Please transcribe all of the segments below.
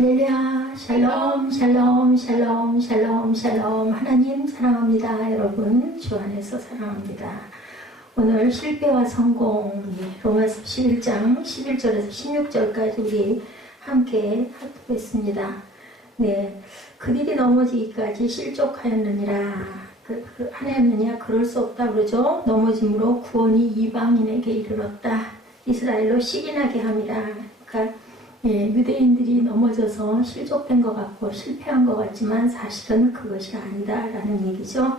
할렐루야, 샬롬, 샬롬, 샬롬, 샬롬, 샬롬. 하나님 사랑합니다. 여러분, 주 안에서 사랑합니다. 오늘 실패와 성공, 로마서 11장 11절에서 16절까지 우리 함께 합독했습니다. 네, 그들이 넘어지기까지 실족하였느니라. 하였느냐? 그럴 수 없다 그러죠. 넘어짐으로 구원이 이방인에게 이르렀다. 이스라엘로 시기나게 함이라. 그러니까 유대인들이 넘어져서 실족된 것 같고 실패한 것 같지만 사실은 그것이 아니다라는 얘기죠.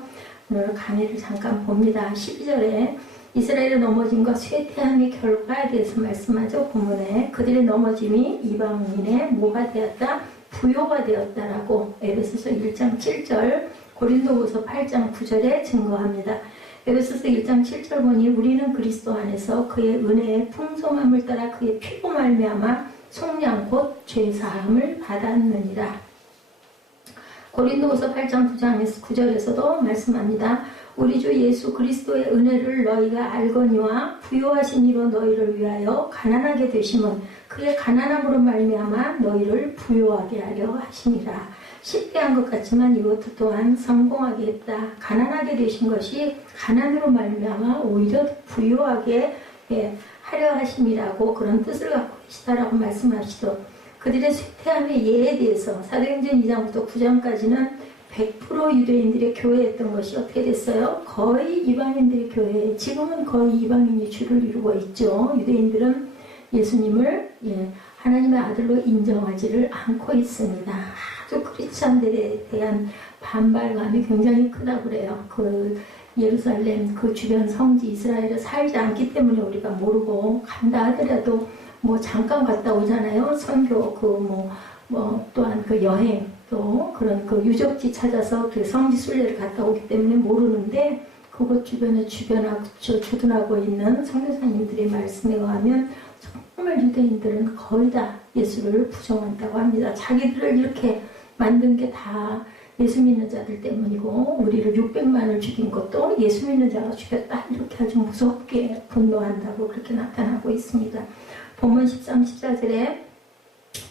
오늘 강의를 잠깐 봅니다. 12절에 이스라엘의 넘어짐과 쇠퇴함의 결과에 대해서 말씀하죠. 본문에 그들의 넘어짐이 이방인의 뭐가 되었다? 부요가 되었다라고 에베소서 1장 7절, 고린도후서 8장 9절에 증거합니다. 에베소서 1장 7절 보니 우리는 그리스도 안에서 그의 은혜의 풍성함을 따라 그의 피로 말미암아 속량 곧 죄사함을 받았느니라. 고린도후서 8장 9절에서도 말씀합니다. 우리 주 예수 그리스도의 은혜를 너희가 알거니와 부요하신 이로 너희를 위하여 가난하게 되심은 그의 가난함으로 말미암아 너희를 부요하게 하려 하심이라. 실패한 것 같지만 이것도 또한 성공하게 했다. 가난하게 되신 것이 가난으로 말미암아 오히려 부요하게 하려 하심이라고 그런 뜻을 갖고 계시다라고 말씀하시도록 그들의 쇠퇴함의 예에 대해서 사도행전 2장부터 9장까지는 100% 유대인들의 교회였던 것이 어떻게 됐어요? 거의 이방인들의 교회, 지금은 거의 이방인이 주를 이루고 있죠. 유대인들은 예수님을 하나님의 아들로 인정하지를 않고 있습니다. 아주 크리스찬들에 대한 반발감이 굉장히 크다고 그래요. 예루살렘 그 주변 성지 이스라엘에 살지 않기 때문에 우리가 모르고 간다 하더라도 뭐 잠깐 갔다 오잖아요. 선교 또한 그 여행 또 그런 그 유적지 찾아서 그 성지 순례를 갔다 오기 때문에 모르는데 그곳 주변에 주둔하고 있는 선교사님들의 말씀에 의하면 정말 유대인들은 거의 다 예수를 부정한다고 합니다. 자기들을 이렇게 만든 게 다 예수 믿는 자들 때문이고 우리를 600만을 죽인 것도 예수 믿는 자가 죽였다 이렇게 아주 무섭게 분노한다고 그렇게 나타나고 있습니다. 본문 13, 14절에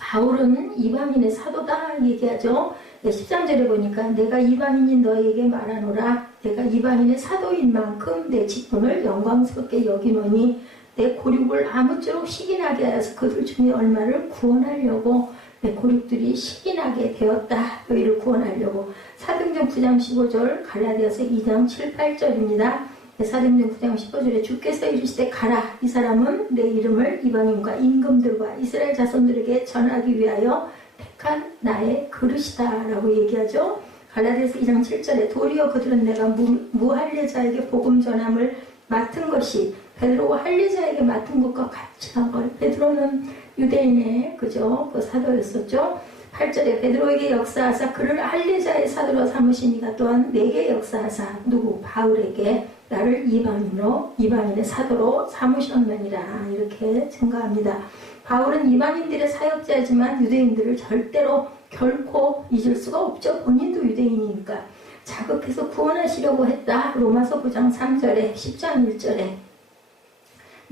바울은 이방인의 사도다 얘기하죠. 13절에 보니까 내가 이방인인 너에게 말하노라. 내가 이방인의 사도인 만큼 내 직분을 영광스럽게 여기노니 내 고륙을 아무쪼록 시기나게 하여서 그들 중에 얼마를 구원하려고 내 고륙들이 시기나게 되었다. 너희를 구원하려고. 사도행전 9장 15절, 갈라디아서 2장 7, 8절입니다. 사도행전 9장 15절에 주께서 이르시되 가라. 이 사람은 내 이름을 이방인과 임금들과 이스라엘 자손들에게 전하기 위하여 택한 나의 그릇이다 라고 얘기하죠. 갈라디아서 2장 7절에 도리어 그들은 내가 무할례자에게 복음 전함을 맡은 것이 베드로와 할례자에게 맡은 것과 같이 한 걸. 베드로는 유대인의 그 사도였었죠. 8절에 베드로에게 역사하사 그를 할례자의 사도로 삼으시니가 또한 내게 역사하사 누구 바울에게 나를 이방인의 사도로 삼으셨느니라 이렇게 증거합니다. 바울은 이방인들의 사역자이지만 유대인들을 절대로 결코 잊을 수가 없죠. 본인도 유대인이니까 자극해서 구원하시려고 했다. 로마서 9장 3절에 10장 1절에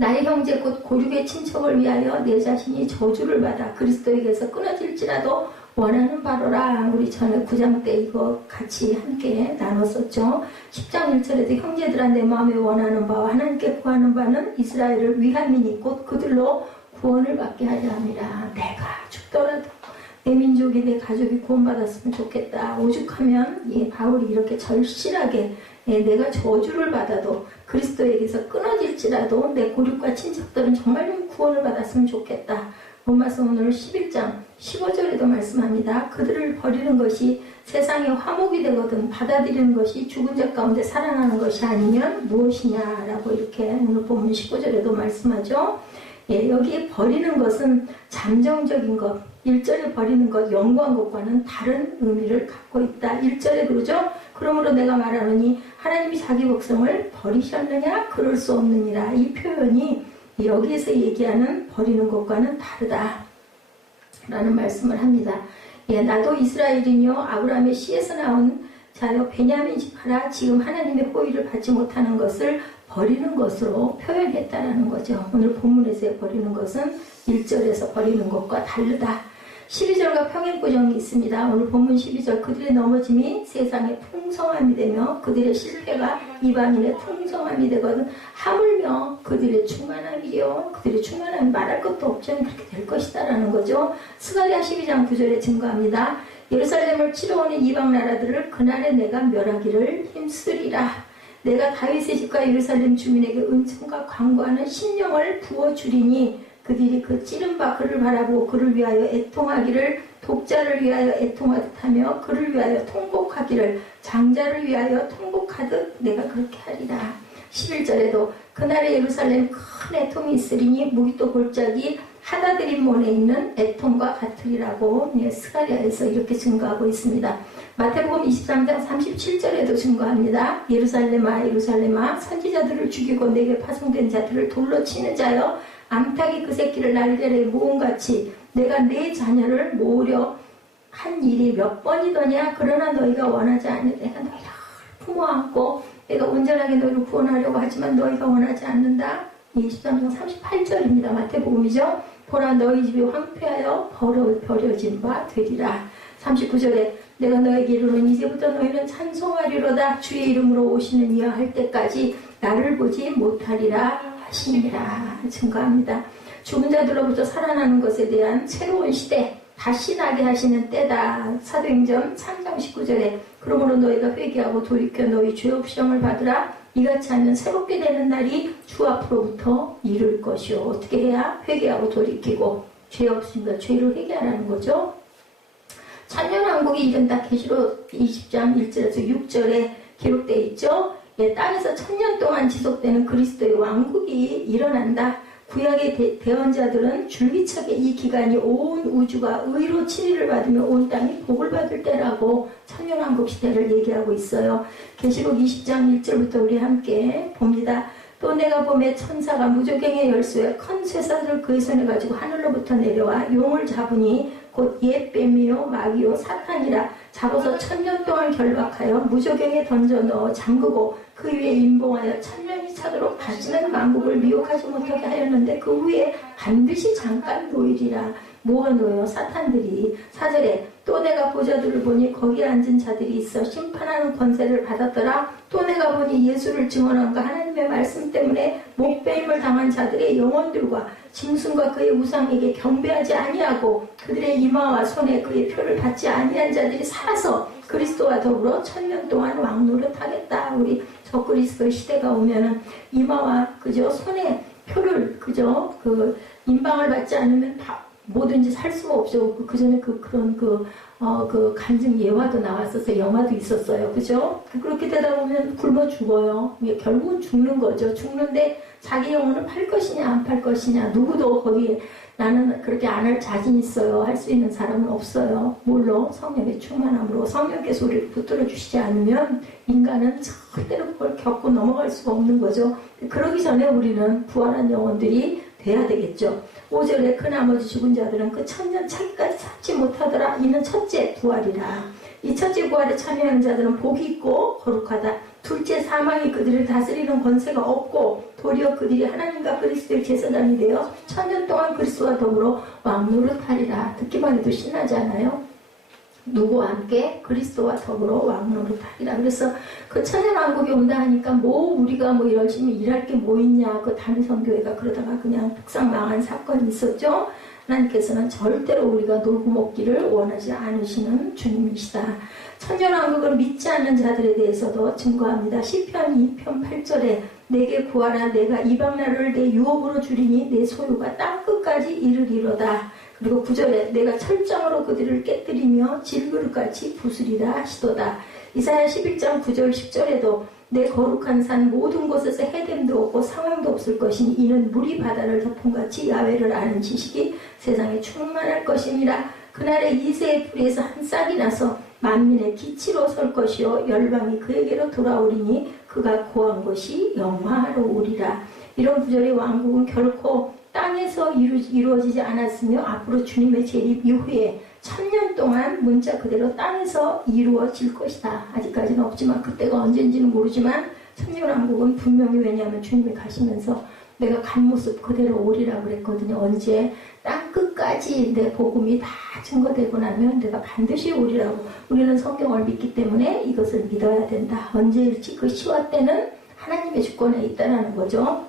나의 형제 곧 고륙의 친척을 위하여 내 자신이 저주를 받아 그리스도에게서 끊어질지라도 원하는 바로라. 우리 전에 9장 때 이거 같이 함께 나눴었죠. 10장 1절에도 형제들아 내 마음에 원하는 바와 하나님께 구하는 바는 이스라엘을 위함이니 곧 그들로 구원을 받게 하려 함이라. 내가 죽더라도 내 민족이 내 가족이 구원받았으면 좋겠다. 오죽하면 바울이 이렇게 절실하게 내가 저주를 받아도 그리스도에게서 끊어질지라도 내 고륙과 친척들은 정말 좀 구원을 받았으면 좋겠다. 로마서 오늘 11장 15절에도 말씀합니다. 그들을 버리는 것이 세상의 화목이 되거든 받아들이는 것이 죽은 자 가운데 살아나는 것이 아니면 무엇이냐라고 이렇게 오늘 본문 15절에도 말씀하죠. 여기에 버리는 것은 잠정적인 것, 1절에 버리는 것, 영광 것과는 다른 의미를 갖고 있다. 1절에 그러죠. 그러므로 내가 말하노니 하나님이 자기 백성을 버리셨느냐? 그럴 수 없느니라. 이 표현이 여기에서 얘기하는 버리는 것과는 다르다 라는 말씀을 합니다. 나도 이스라엘이뇨 아브라함의 씨에서 나온 자여 베냐민 지파라. 지금 하나님의 호의를 받지 못하는 것을 버리는 것으로 표현했다라는 거죠. 오늘 본문에서 버리는 것은 1절에서 버리는 것과 다르다. 12절과 평행구정이 있습니다. 오늘 본문 12절 그들의 넘어짐이 세상에 풍성함이 되며 그들의 실패가 이방인의 풍성함이 되거든 하물며 그들의 충만함이요 그들의 충만함이 말할 것도 없지 않으면 그렇게 될 것이다 라는 거죠. 스가랴 12장 9절에 증거합니다. 예루살렘을 치러오는 이방 나라들을 그날에 내가 멸하기를 힘쓰리라. 내가 다윗의 집과 예루살렘 주민에게 은총과 광고하는 신령을 부어주리니 그들이 그 찌른 바 그를 바라보고 그를 위하여 애통하기를 독자를 위하여 애통하듯 하며 그를 위하여 통곡하기를 장자를 위하여 통곡하듯 내가 그렇게 하리라. 11절에도 그날에 예루살렘 큰 애통이 있으리니 무기또 골짜기 하다드림몬에 있는 애통과 같으리라고 스가랴에서 이렇게 증거하고 있습니다. 마태복음 23장 37절에도 증거합니다. 예루살렘아 예루살렘아 선지자들을 죽이고 내게 파송된 자들을 돌로 치는 자여 암탉이 그 새끼를 날개에 모음같이 내가 네 자녀를 모으려 한 일이 몇 번이더냐. 그러나 너희가 원하지 않으니 내가 너희를 품어안고 내가 온전하게 너희를 구원하려고 하지만 너희가 원하지 않는다. 23장 38절입니다. 마태복음이죠. 보라 너희 집이 황폐하여 버려진 바 되리라. 39절에 내가 너에게 이르노니 이제부터 너희는 찬송하리로다. 주의 이름으로 오시는 이여 할 때까지 나를 보지 못하리라 하시니라. 증거합니다. 죽은 자들로부터 살아나는 것에 대한 새로운 시대 다시 나게 하시는 때다. 사도행전 3장 19절에 그러므로 너희가 회개하고 돌이켜 너희 죄업 시험을 받으라. 이같이 하면 새롭게 되는 날이 주 앞으로부터 이룰 것이요. 어떻게 해야? 회개하고 돌이키고 죄 없으니까 죄를 회개하라는 거죠. 천년왕국이 이른다. 계시록 20장 1절에서 6절에 기록되어 있죠. 땅에서 1000년 동안 지속되는 그리스도의 왕국이 일어난다. 구약의 대언자들은 줄기차게 이 기간이 온 우주가 의로 치리를 받으며 온 땅이 복을 받을 때라고 천년왕국 시대를 얘기하고 있어요. 계시록 20장 1절부터 우리 함께 봅니다. 또 내가 보매 천사가 무저갱의 열쇠에 큰 쇠사슬을 그의 손에 가지고 하늘로부터 내려와 용을 잡으니 곧 옛 뱀이요 마귀요 사탄이라. 잡아서 1000년 동안 결박하여 무저갱에 던져 넣어 잠그고 그 위에 임봉하여 1000년이 차도록 다시는 만국을 미혹하지 못하게 하였는데 그 후에 반드시 잠깐 놓이리라. 뭐가 놓여? 사탄들이. 4절에 또 내가 보좌들을 보니 거기에 앉은 자들이 있어 심판하는 권세를 받았더라. 또 내가 보니 예수를 증언함과 하나님의 말씀 때문에 목배임을 당한 자들의 영혼들과 짐승과 그의 우상에게 경배하지 아니하고 그들의 이마와 손에 그의 표를 받지 아니한 자들이 살아서 그리스도와 더불어 1000년 동안 왕노릇하겠다. 우리 적그리스도 시대가 오면은 이마와 그저 손에 표를 그저 그 임방을 받지 않으면 다 뭐든지 살 수가 없죠. 그 전에 그런 간증 예화도 나왔어서 영화도 있었어요. 그죠? 그렇게 되다 보면 굶어 죽어요. 결국은 죽는 거죠. 죽는데 자기 영혼을 팔 것이냐 안 팔 것이냐 누구도 거기에 나는 그렇게 안 할 자신 있어요. 할 수 있는 사람은 없어요. 물론 성령의 충만함으로 성령께서 우리를 붙들어 주시지 않으면 인간은 절대로 그걸 겪고 넘어갈 수가 없는 거죠. 그러기 전에 우리는 부활한 영혼들이 돼야 되겠죠. 5절에 그 나머지 죽은 자들은 그 1000년 차기까지 찾지 못하더라. 이는 첫째 부활이라. 이 첫째 부활에 참여하는 자들은 복이 있고 거룩하다. 둘째 사망이 그들을 다스리는 권세가 없고 도리어 그들이 하나님과 그리스도의 제사장이 되어 1000년 동안 그리스도와 더불어 왕노릇하리라. 듣기만 해도 신나지 않아요? 누구와 함께? 그리스도와 더불어 왕노릇하리라. 그래서 그 천년왕국이 온다 하니까 우리가 열심히 일할 게 뭐 있냐. 그 담임선교회가 그러다가 그냥 폭삭 망한 사건이 있었죠. 하나님께서는 절대로 우리가 놀고 먹기를 원하지 않으시는 주님이시다. 천년왕국을 믿지 않는 자들에 대해서도 증거합니다. 시편 2편 8절에 내게 구하라. 내가 이방나라를 내 유업으로 주리니 내 소유가 땅끝까지 이르리로다. 그리고 9절에 내가 철장으로 그들을 깨뜨리며 질그릇같이 부수리라 하시도다. 이사야 11장 9절 10절에도 내 거룩한 산 모든 곳에서 해됨도 없고 상황도 없을 것이니 이는 물이 바다를 덮음같이 야훼를 아는 지식이 세상에 충만할 것이니라. 그날에 이새의 뿌리에서 한 싹이 나서 만민의 기치로 설 것이요 열방이 그에게로 돌아오리니 그가 고한 것이 영화로우리라. 이런 구절의 왕국은 결코 땅에서 이루어지지 않았으며 앞으로 주님의 재림 이후에 1000년 동안 문자 그대로 땅에서 이루어질 것이다. 아직까지는 없지만 그때가 언젠지는 모르지만 천년왕국은 분명히 왜냐하면 주님이 가시면서 내가 간 모습 그대로 오리라고 그랬거든요. 언제? 땅 끝까지 내 복음이 다 증거되고 나면 내가 반드시 오리라고. 우리는 성경을 믿기 때문에 이것을 믿어야 된다. 언제일지 그 시와 때는 하나님의 주권에 있다는 거죠.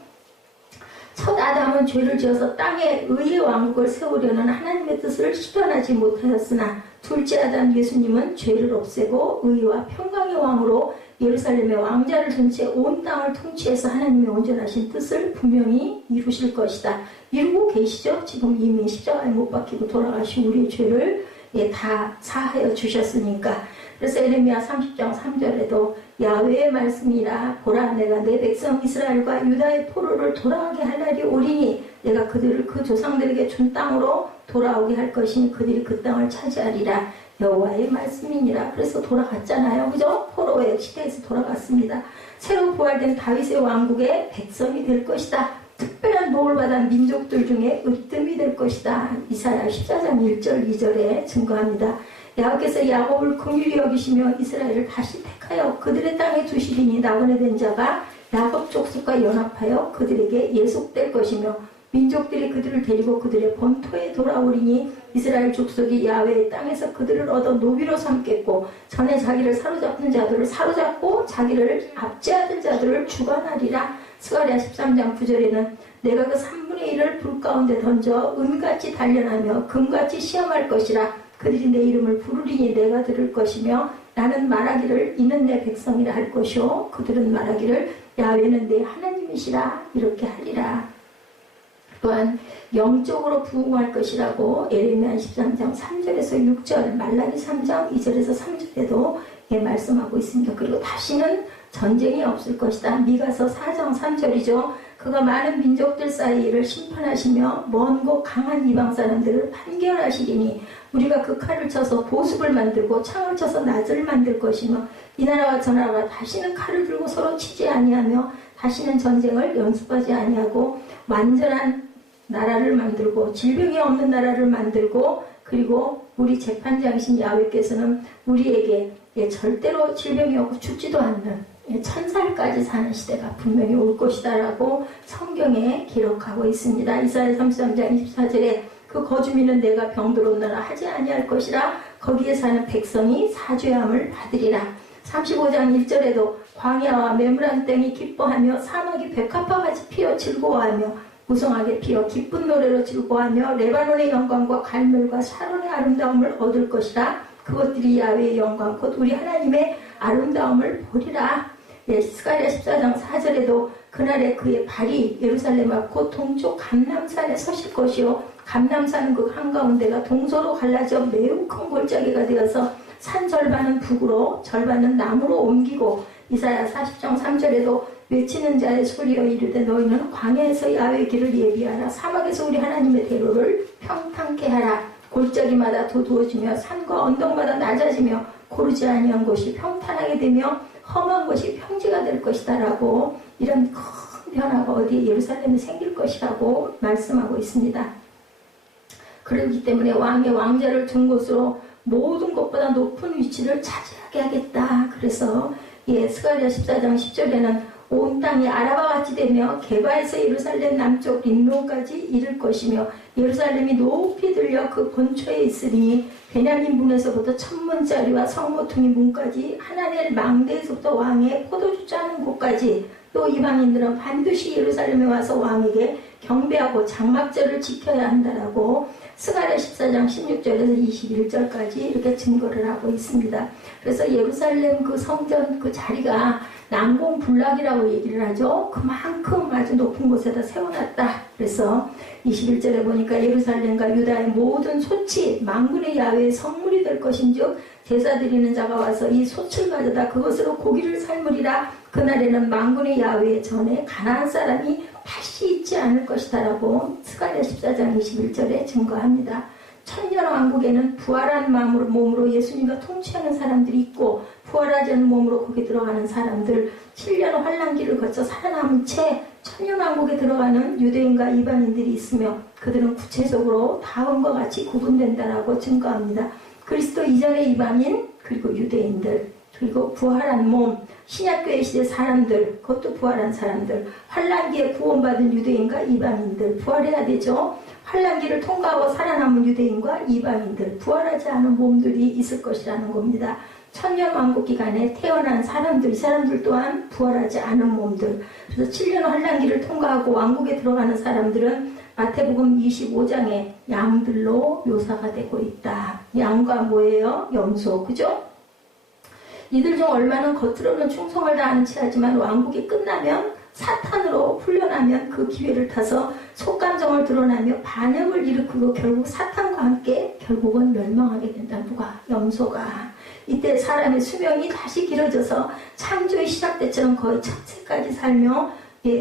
첫 아담은 죄를 지어서 땅에 의의 왕국을 세우려는 하나님의 뜻을 실현하지 못하였으나 둘째 아담 예수님은 죄를 없애고 의와 평강의 왕으로 예루살렘의 왕자를 전체 온 땅을 통치해서 하나님의 온전하신 뜻을 분명히 이루실 것이다. 이루고 계시죠? 지금 이미 십자가에 못 박히고 돌아가신 우리의 죄를 다 사하여 주셨으니까. 그래서 에레미야 30장 3절에도 야훼의 말씀이라 보라 내가 내 백성 이스라엘과 유다의 포로를 돌아가게 할 날이 오리니 내가 그들을 그 조상들에게 준 땅으로 돌아오게 할 것이니 그들이 그 땅을 차지하리라. 여호와의 말씀이니라. 그래서 돌아갔잖아요. 그죠? 포로의 시대에서 돌아갔습니다. 새로 부활된 다윗의 왕국의 백성이 될 것이다. 특별한 복을 받은 민족들 중에 으뜸이 될 것이다. 이사야 14장 1절 2절에 증거합니다. 여호와께서 야곱을 긍휼히 여기시며 이스라엘을 다시 택하여 그들의 땅에 두시리니 나그네된 자가 야곱 족속과 연합하여 그들에게 예속될 것이며 민족들이 그들을 데리고 그들의 본토에 돌아오리니 이스라엘 족속이 야훼의 땅에서 그들을 얻어 노비로 삼겠고 전에 자기를 사로잡은 자들을 사로잡고 자기를 압제하던 자들을 주관하리라. 스가랴 13장 9절에는 내가 그 3분의 1을 불 가운데 던져 은같이 단련하며 금같이 시험할 것이라. 그들이 내 이름을 부르리니 내가 들을 것이며 나는 말하기를 이는 내 백성이라 할 것이요 그들은 말하기를 야훼는 내 하나님이시라 이렇게 하리라. 또한 영적으로 부흥할 것이라고 에레미야 13장 3절에서 6절 말라기 3장 2절에서 3절에도 말씀하고 있습니다. 그리고 다시는 전쟁이 없을 것이다. 미가서 4장 3절이죠. 그가 많은 민족들 사이를 심판하시며 먼 곳 강한 이방 사람들을 판결하시리니 우리가 그 칼을 쳐서 보습을 만들고 창을 쳐서 낫을 만들 것이며 이 나라와 저 나라가 다시는 칼을 들고 서로 치지 아니하며 다시는 전쟁을 연습하지 아니하고 완전한 나라를 만들고 질병이 없는 나라를 만들고 그리고 우리 재판장이신 야훼께서는 우리에게 절대로 질병이 없고 죽지도 않는 1000살까지 사는 시대가 분명히 올 것이다 라고 성경에 기록하고 있습니다. 이사야 33장 24절에 그 거주민은 내가 병들었노라 하지 아니할 것이라 거기에 사는 백성이 사죄함을 받으리라. 35장 1절에도 광야와 매물한 땅이 기뻐하며 사막이 백합화같이 피어 즐거워하며 무성하게 피어 기쁜 노래로 즐거워하며 레바논의 영광과 갈멜과 샤론의 아름다움을 얻을 것이라. 그것들이 야훼의 영광 곧 우리 하나님의 아름다움을 보리라. 스가랴 14장 4절에도 그날에 그의 발이 예루살렘 앞 곧 동쪽 감람산에 서실 것이요 감람산은 그 한가운데가 동서로 갈라져 매우 큰 골짜기가 되어서 산 절반은 북으로 절반은 남으로 옮기고 이사야 40장 3절에도 외치는 자의 소리여 이르되 너희는 광야에서 야훼의 길을 예비하라. 사막에서 우리 하나님의 대로를 평탄케 하라. 골짜기마다 도두어지며 산과 언덕마다 낮아지며 고르지 아니한 곳이 평탄하게 되며 험한 것이 평지가 될 것이다 라고 이런 큰 변화가 어디 예루살렘에 생길 것이라고 말씀하고 있습니다. 그렇기 때문에 왕의 왕자를 둔 곳으로 모든 것보다 높은 위치를 차지하게 하겠다. 그래서 스가랴 14장 10절에는 온 땅이 아라바 같이 되며 게바에서 예루살렘 남쪽 림몬까지 이를 것이며 예루살렘이 높이 들려 그 본초에 있으니 베냐민 문에서부터 천문짜리와 성모퉁이 문까지 하나넬 망대에서부터 왕의 포도주 짜는 곳까지 또 이방인들은 반드시 예루살렘에 와서 왕에게 경배하고 장막절을 지켜야 한다라고 스가랴 14장 16절에서 21절까지 이렇게 증거를 하고 있습니다. 그래서 예루살렘 그 성전 그 자리가 난공불락이라고 얘기를 하죠. 그만큼 아주 높은 곳에다 세워놨다. 그래서 21절에 보니까 예루살렘과 유다의 모든 소치 만군의 야훼의 성물이 될 것인즉 제사 드리는 자가 와서 이 솥을 가져다 그것으로 고기를 삶으리라. 그날에는 만군의 야훼의 전에 가나안 사람이 다시 있지 않을 것이다 라고 스가랴 14장 21절에 증거합니다. 천년왕국에는 부활한 마음으로 몸으로 예수님과 통치하는 사람들이 있고 부활하지 않은 몸으로 거기 들어가는 사람들 7년 환난기를 거쳐 살아남은 채 천년왕국에 들어가는 유대인과 이방인들이 있으며 그들은 구체적으로 다음과 같이 구분된다라고 증거합니다. 그리스도 이전의 이방인 그리고 유대인들 그리고 부활한 몸, 신약교회 시대 사람들, 그것도 부활한 사람들, 환란기에 구원받은 유대인과 이방인들 부활해야 되죠. 환란기를 통과하고 살아남은 유대인과 이방인들, 부활하지 않은 몸들이 있을 것이라는 겁니다. 천년왕국 기간에 태어난 사람들, 이 사람들 또한 부활하지 않은 몸들. 그래서 7년 환란기를 통과하고 왕국에 들어가는 사람들은 마태복음 25장에 양들로 묘사가 되고 있다. 양과 뭐예요? 염소, 그죠? 이들 중 얼마는 겉으로는 충성을 다하는 체하지만 왕국이 끝나면 사탄으로 훈련하면 그 기회를 타서 속감정을 드러나며 반역을 일으키고 결국 사탄과 함께 결국은 멸망하게 된다. 누가? 염소가. 이때 사람의 수명이 다시 길어져서 창조의 시작 때처럼 거의 첫째까지 살며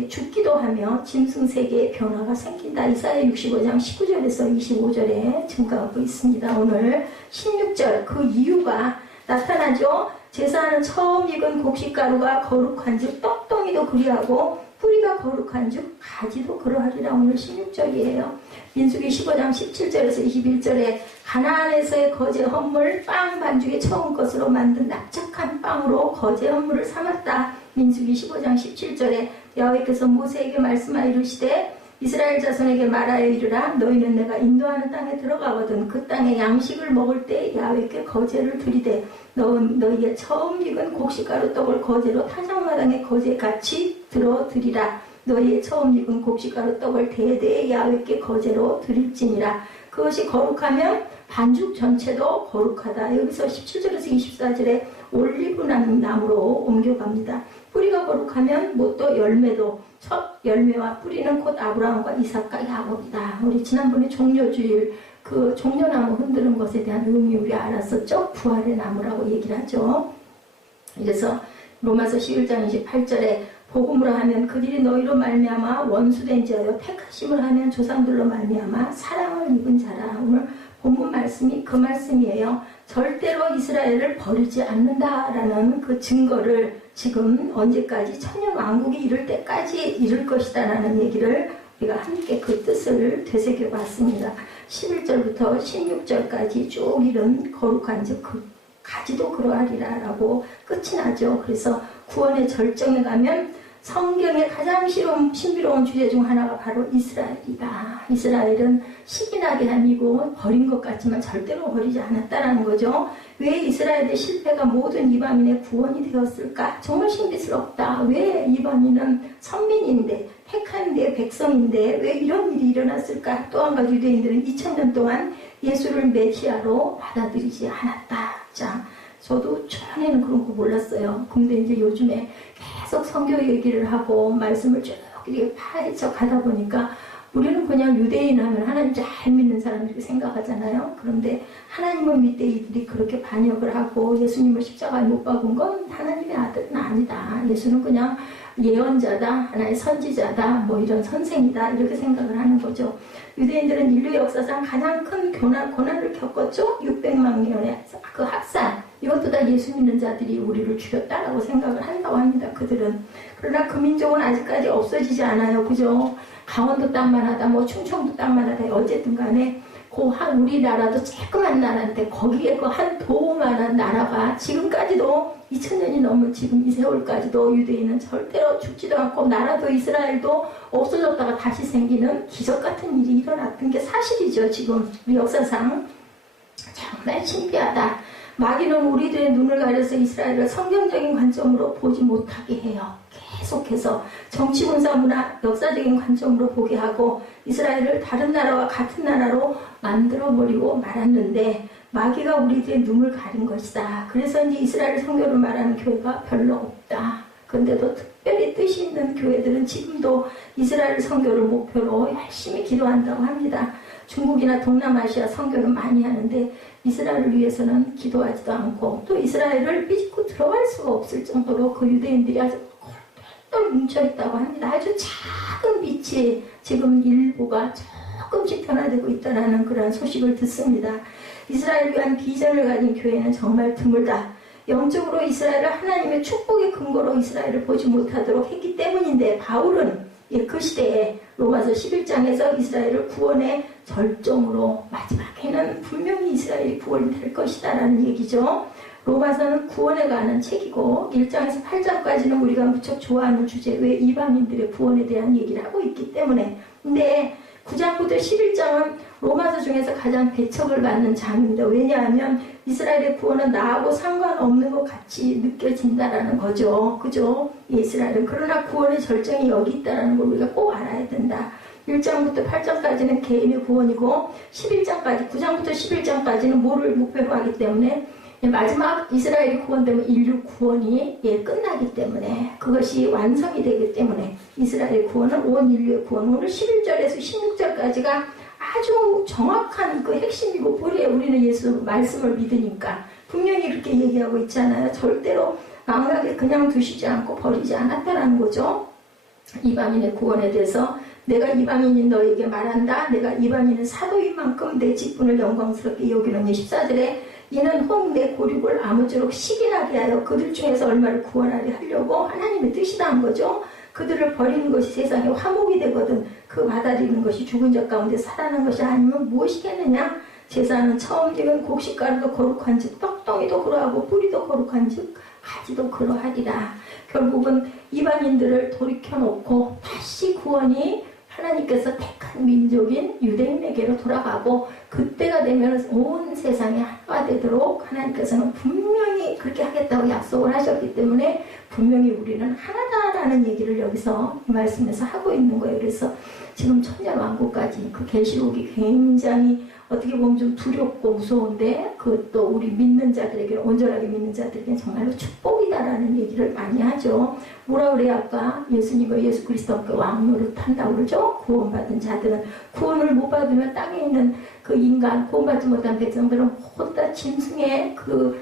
죽기도 하며 짐승세계의 변화가 생긴다. 이사야 65장 19절에서 25절에 증가하고 있습니다. 오늘 16절 그 이유가 나타나죠. 제사하는 처음 익은 곡식가루가 거룩한즉 떡덩이도 그리하고 뿌리가 거룩한즉 가지도 그러하리라. 오늘 16절이에요. 민수기 15장 17절에서 21절에 가나안에서의 거제 헌물 빵 반죽의 처음 것으로 만든 납작한 빵으로 거제 헌물을 삼았다. 민수기 15장 17절에 여호와께서 모세에게 말씀하여 이르시되 이스라엘 자손에게 말하여 이르라. 너희는 내가 인도하는 땅에 들어가거든 그 땅에 양식을 먹을 때 야훼께 거제를 드리되 너희의 처음 익은 곡식가루 떡을 거제로 타작마당에 거제같이 들어드리라. 너희의 처음 익은 곡식가루 떡을 대대에 야훼께 거제로 드릴지니라. 그것이 거룩하면 반죽 전체도 거룩하다. 여기서 17절에서 24절에 올리브 나무로 옮겨갑니다. 뿌리가 거룩하면 뭐 또 열매도 첫 열매와 뿌리는 곧 아브라함과 이삭과 야곱이다. 우리 지난번에 종려주일 그 종려나무 흔드는 것에 대한 의미 우리 알았었죠? 부활의 나무라고 얘기를 하죠. 그래서 로마서 11장 28절에 복음으로 하면 그들이 너희로 말미암아 원수된 자여 택하심을 하면 조상들로 말미암아 사랑을 입은 자라. 오늘 본문 말씀이 그 말씀이에요. 절대로 이스라엘을 버리지 않는다라는 그 증거를 지금 언제까지 천년 왕국이 이룰 때까지 이룰 것이다 라는 얘기를 우리가 함께 그 뜻을 되새겨 봤습니다. 11절부터 16절까지 쭉 이른 거룩한 즉 그 가지도 그러하리라 라고 끝이 나죠. 그래서 구원의 절정에 가면 성경의 가장 신비로운 주제 중 하나가 바로 이스라엘이다. 이스라엘은 식인하게 아니고 버린 것 같지만 절대로 버리지 않았다라는 거죠. 왜 이스라엘의 실패가 모든 이방인의 구원이 되었을까? 정말 신비스럽다. 왜 이방인은 선민인데 택한데 백성인데 왜 이런 일이 일어났을까? 또 한 가지 유대인들은 2000년 동안 예수를 메시아로 받아들이지 않았다. 자, 저도 처음에는 그런 거 몰랐어요. 근데 이제 요즘에 계속 성경 얘기를 하고 말씀을 쭉 이렇게 파헤쳐 가다 보니까 우리는 그냥 유대인 하면 하나님 잘 믿는 사람 이렇게 생각하잖아요. 그런데 하나님을 믿되 이들이 그렇게 반역을 하고 예수님을 십자가에 못 박은 건 하나님의 아들은 아니다. 예수는 그냥 예언자다, 하나의 선지자다, 뭐 이런 선생이다 이렇게 생각을 하는 거죠. 유대인들은 인류 역사상 가장 큰 고난을 겪었죠. 600만 년의 그 학살. 이것도 다 예수 믿는 자들이 우리를 죽였다라고 생각을 한다고 합니다. 그들은. 그러나 그 민족은 아직까지 없어지지 않아요. 그죠? 강원도 땅만 하다, 뭐 충청도 땅만 하다, 어쨌든 간에 그 한 우리나라도 조그만 나라인데 거기에 그 한 도만한 나라가 지금까지도 2000년이 넘은 지금 이 세월까지도 유대인은 절대로 죽지도 않고 나라도 이스라엘도 없어졌다가 다시 생기는 기적 같은 일이 일어났던 게 사실이죠. 지금 우리 역사상 정말 신비하다. 마귀는 우리들의 눈을 가려서 이스라엘을 성경적인 관점으로 보지 못하게 해요. 계속해서 정치, 군사, 문화, 역사적인 관점으로 보게 하고 이스라엘을 다른 나라와 같은 나라로 만들어버리고 말았는데 마귀가 우리들의 눈을 가린 것이다. 그래서 이제 이스라엘 선교를 말하는 교회가 별로 없다. 그런데도 특별히 뜻이 있는 교회들은 지금도 이스라엘 선교를 목표로 열심히 기도한다고 합니다. 중국이나 동남아시아 선교를 많이 하는데 이스라엘을 위해서는 기도하지도 않고 또 이스라엘을 삐집고 들어갈 수가 없을 정도로 그 유대인들이 아주 똘똘 뭉쳐있다고 합니다. 아주 작은 빛이 지금 일부가 조금씩 변화되고 있다는 그런 소식을 듣습니다. 이스라엘을 위한 비전을 가진 교회는 정말 드물다. 영적으로 이스라엘을 하나님의 축복의 근거로 이스라엘을 보지 못하도록 했기 때문인데 바울은 그 시대에 로마서 11장에서 이스라엘을 구원의 절정으로 마지막에는 분명히 이스라엘이 구원이 될 것이다 라는 얘기죠. 로마서는 구원에 관한 책이고 1장에서 8장까지는 우리가 무척 좋아하는 주제, 왜 이방인들의 구원에 대한 얘기를 하고 있기 때문에. 근데 9장부터 11장은 로마서 중에서 가장 배척을 받는 장입니다. 왜냐하면 이스라엘의 구원은 나하고 상관없는 것 같이 느껴진다라는 거죠. 그죠? 이스라엘은. 그러나 구원의 절정이 여기 있다는 걸 우리가 꼭 알아야 된다. 1장부터 8장까지는 개인의 구원이고 11장까지, 9장부터 11장까지는 뭐를 목표로 하기 때문에 마지막 이스라엘이 구원되면 인류 구원이 끝나기 때문에, 그것이 완성이 되기 때문에 이스라엘의 구원은 온 인류의 구원. 오늘 11절에서 16절까지가 아주 정확한 그 핵심이고 뿌리에 우리는 예수 말씀을 믿으니까 분명히 그렇게 얘기하고 있잖아요. 절대로 망하게 그냥 두시지 않고 버리지 않았다라는 거죠. 이방인의 구원에 대해서 내가 이방인인 너에게 말한다. 내가 이방인은 사도인 만큼 내 직분을 영광스럽게 여기노니. 14절에 이는 혹 내 고륙을 아무쪼록 식인하게 하여 그들 중에서 얼마를 구원하려 하려고 하나님의 뜻이다 한 거죠. 그들을 버리는 것이 세상에 화목이 되거든 그 받아들이는 것이 죽은 자 가운데 살아난 것이 아니면 무엇이겠느냐. 제사는 처음 익은 곡식가루도 거룩한 즉 떡덩이도 그러하고 뿌리도 거룩한 즉 가지도 그러하리라. 결국은 이방인들을 돌이켜놓고 다시 구원이 하나님께서 택한 민족인 유대인에게로 돌아가고, 그때가 되면 온 세상이 하나가 되도록 하나님께서는 분명히 그렇게 하겠다고 약속을 하셨기 때문에 분명히 우리는 하나다라는 얘기를 여기서 이 말씀에서 하고 있는 거예요. 그래서 지금 천년왕국까지 그 계시록이 굉장히 어떻게 보면 좀 두렵고 무서운데, 그것도 우리 믿는 자들에게, 온전하게 믿는 자들에게 정말로 축복이다라는 얘기를 많이 하죠. 뭐라 그래야 아까 예수님과 예수 그리스도께 왕노릇한다고 그러죠. 구원받은 자들은. 구원을 못 받으면 땅에 있는 그 인간, 구원받지 못한 백성들은 모두 다 짐승의 그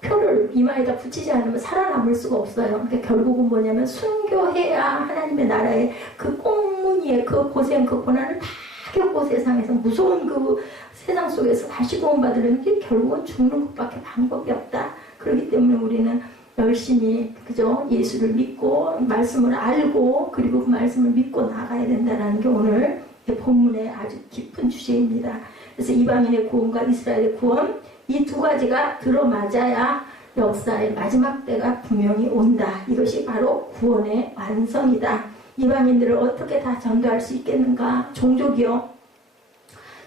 표를 이마에다 붙이지 않으면 살아남을 수가 없어요. 그러니까 결국은 뭐냐면 순교해야 하나님의 나라의 그 꽁무니의 그 고생, 그 고난을 다 겪고 세상에서 무서운 그 세상 속에서 다시 구원받으려면 결국은 죽는 것밖에 방법이 없다. 그렇기 때문에 우리는 열심히 그죠? 예수를 믿고 말씀을 알고 그리고 그 말씀을 믿고 나가야 된다는 게 오늘 본문의 아주 깊은 주제입니다. 그래서 이방인의 구원과 이스라엘의 구원, 이 두 가지가 들어맞아야 역사의 마지막 때가 분명히 온다. 이것이 바로 구원의 완성이다. 이방인들을 어떻게 다 전도할 수 있겠는가? 종족이요.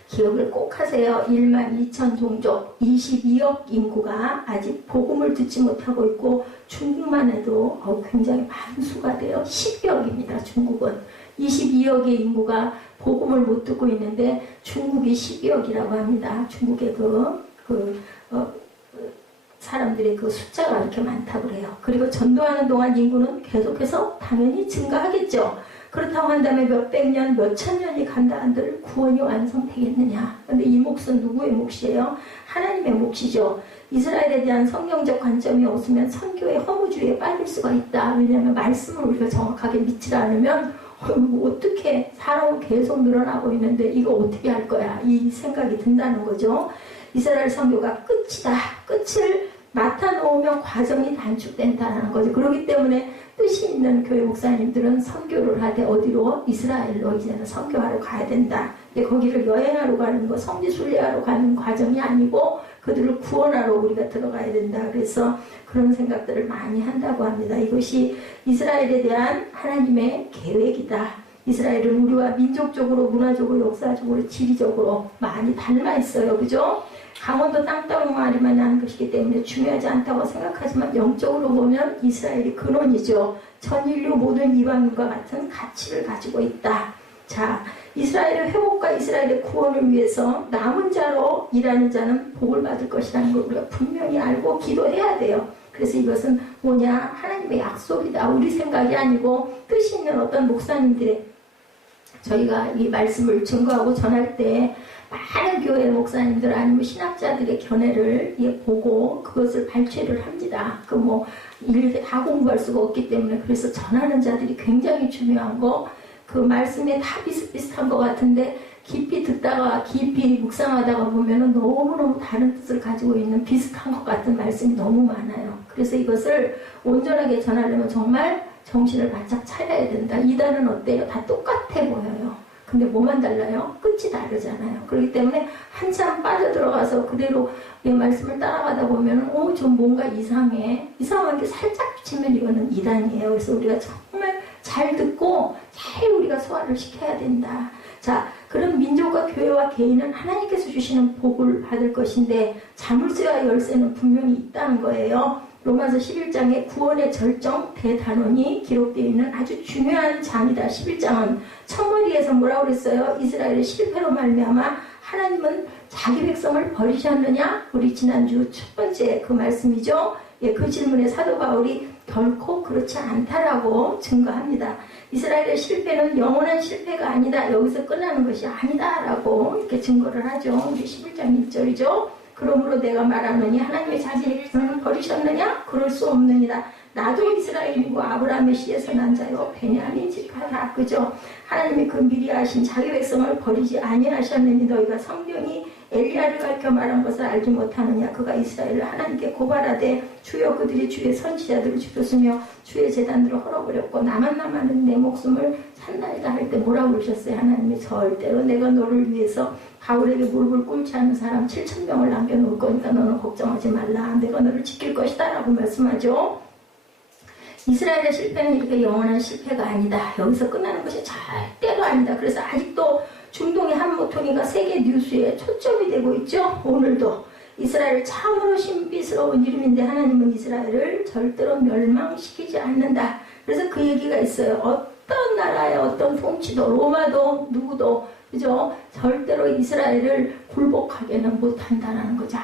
기억을 꼭 하세요. 12,000 종족, 22억 인구가 아직 복음을 듣지 못하고 있고, 중국만 해도 굉장히 많수가 돼요. 10억입니다. 중국은. 22억의 인구가 복음을 못 듣고 있는데 중국이 12억이라고 합니다. 중국의 사람들의 그 숫자가 이렇게 많다고 그래요. 그리고 전도하는 동안 인구는 계속해서 당연히 증가하겠죠. 그렇다고 한다면 몇백 년, 몇천 년이 간다 한들 구원이 완성되겠느냐. 근데 이 몫은 누구의 몫이에요? 하나님의 몫이죠. 이스라엘에 대한 성경적 관점이 없으면 선교의 허무주의에 빠질 수가 있다. 왜냐하면 말씀을 우리가 정확하게 믿지 않으면 어떻게 사람은 계속 늘어나고 있는데 이거 어떻게 할 거야. 이 생각이 든다는 거죠. 이스라엘 선교가 끝이다. 끝을 나타놓으면 과정이 단축된다는 거죠. 그렇기 때문에 뜻이 있는 교회 목사님들은 선교를 하되 어디로? 이스라엘로 이제는 선교하러 가야 된다. 근데 거기를 여행하러 가는 거, 성지순례하러 가는 과정이 아니고 그들을 구원하러 우리가 들어가야 된다. 그래서 그런 생각들을 많이 한다고 합니다. 이것이 이스라엘에 대한 하나님의 계획이다. 이스라엘은 우리와 민족적으로, 문화적으로, 역사적으로, 지리적으로 많이 닮아 있어요. 그죠? 강원도 땅덩어리만 하는 것이기 때문에 중요하지 않다고 생각하지만 영적으로 보면 이스라엘이 근원이죠. 전 인류 모든 이방인과 같은 가치를 가지고 있다. 자, 이스라엘의 회복과 이스라엘의 구원을 위해서 남은 자로 일하는 자는 복을 받을 것이라는 걸 우리가 분명히 알고 기도해야 돼요. 그래서 이것은 뭐냐? 하나님의 약속이다. 우리 생각이 아니고 뜻이 있는 어떤 목사님들의, 저희가 이 말씀을 증거하고 전할 때 많은 교회 목사님들 아니면 신학자들의 견해를 보고 그것을 발췌를 합니다. 이렇게 다 공부할 수가 없기 때문에. 그래서 전하는 자들이 굉장히 중요한 거, 그 말씀에 다 비슷비슷한 것 같은데 깊이 듣다가 깊이 묵상하다가 보면은 너무너무 다른 뜻을 가지고 있는 비슷한 것 같은 말씀이 너무 많아요. 그래서 이것을 온전하게 전하려면 정말 정신을 바짝 차려야 된다. 이단은 어때요? 다 똑같아 보여요. 근데 뭐만 달라요? 끝이 다르잖아요. 그렇기 때문에 한참 빠져들어가서 그대로 이 말씀을 따라가다 보면 좀 뭔가 이상한 게 살짝 비치면 이거는 이단이에요. 그래서 우리가 정말 잘 듣고 잘 우리가 소화를 시켜야 된다. 자, 그런 민족과 교회와 개인은 하나님께서 주시는 복을 받을 것인데 자물쇠와 열쇠는 분명히 있다는 거예요. 로마서 11장에 구원의 절정 대단원이 기록되어 있는 아주 중요한 장이다. 11장은 첫머리에서 뭐라고 그랬어요? 이스라엘의 실패로 말미암아 하나님은 자기 백성을 버리셨느냐? 우리 지난주 첫 번째 그 말씀이죠. 예, 그 질문에 사도 바울이 결코 그렇지 않다라고 증거합니다. 이스라엘의 실패는 영원한 실패가 아니다. 여기서 끝나는 것이 아니다라고 이렇게 증거를 하죠. 우리 11장 1절이죠. 그러므로 내가 말하노니 하나님의 자신의 백성을 버리셨느냐? 그럴 수 없느니라. 나도 이스라엘이고 아브라함의 씨에서 난 자요 베냐민 지파라. 그죠? 하나님이 그 미리 아신 자기 백성을 버리지 아니하셨느니 너희가 성경이 엘리야를 가르쳐 말한 것을 알지 못하느냐. 그가 이스라엘을 하나님께 고발하되 주여 그들이 주의 선지자들을 죽였으며 주의 제단들을 헐어버렸고 나만 남아는 내 목숨을 산다이다 할 때 뭐라고 그러셨어요? 하나님이 절대로 내가 너를 위해서 바울에게 무릎을 꿇지 않는 사람 7,000명을 남겨놓을 거니까 너는 걱정하지 말라. 내가 너를 지킬 것이다 라고 말씀하죠. 이스라엘의 실패는 이렇게 영원한 실패가 아니다. 여기서 끝나는 것이 절대로 아니다. 그래서 아직도 중동의 한 모퉁이가 세계 뉴스에 초점이 되고 있죠. 오늘도 이스라엘 참으로 신비스러운 이름인데 하나님은 이스라엘을 절대로 멸망시키지 않는다. 그래서 그 얘기가 있어요. 어떤 나라의 어떤 통치도 로마도 누구도 그죠? 절대로 이스라엘을 굴복하게는 못한다라는 거죠.